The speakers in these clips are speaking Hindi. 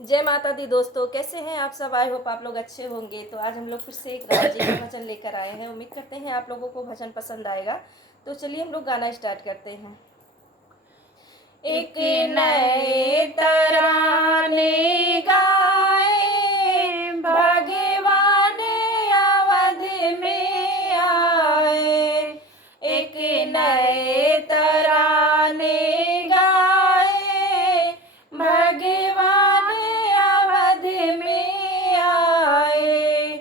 जय माता दी दोस्तों, कैसे हैं आप सब। आई होप आप लोग अच्छे होंगे। तो आज हम लोग फिर से एक राम जी का भजन लेकर आए हैं। उम्मीद करते हैं आप लोगों को भजन पसंद आएगा। तो चलिए हम लोग गाना स्टार्ट करते हैं। एक नए तराने गाए, भगवान अवध में आए। एक नए तराने गाए, भगवान अवध में आए।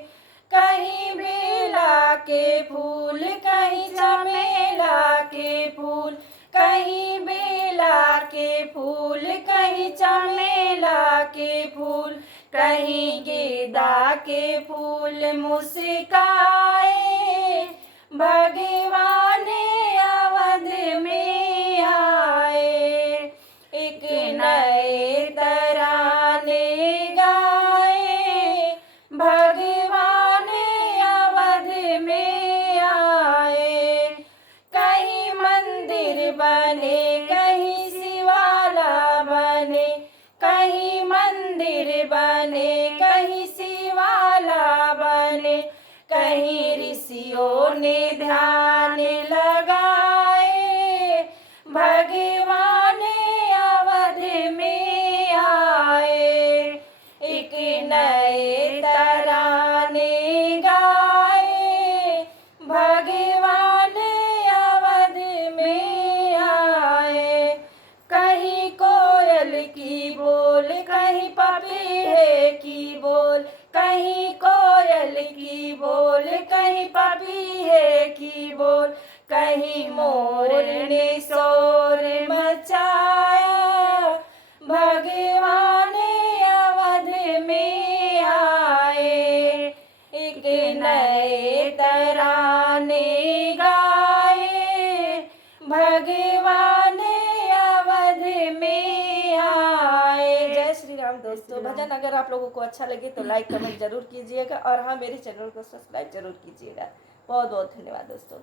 कहीं बेला के फूल, कहीं चमेला के फूल, कहीं बेला के फूल, कहीं चमेला के फूल, कहीं गेंदा के फूल मुस्काए। भगवान अवध में आए। एक नए तराने गाए, भगवान अवध में आए। कहीं मंदिर बने, कहीं शिवाला बने, कहीं मंदिर बने, कहीं शिवाला बने, कहीं ऋषियों ने ध्यान लगाए। भगवान अवध में आए। एक नए तराने गाए, भगवान अवध में आए। कहीं कोयल की बोल, कहीं पपीहे की बोल, कहीं कोयल की बोल, कहीं पपीहे की बोल, कहीं मोर ने शोर मचाया। भगवान अवध में आए। एक नए तराने गाए, भगवान अवध में आए। जय श्री राम दोस्तों। भजन अगर आप लोगों को अच्छा लगे तो लाइक कमेंट जरूर कीजिएगा, और हाँ, मेरे चैनल को सब्सक्राइब जरूर कीजिएगा। बहुत बहुत धन्यवाद दोस्तों।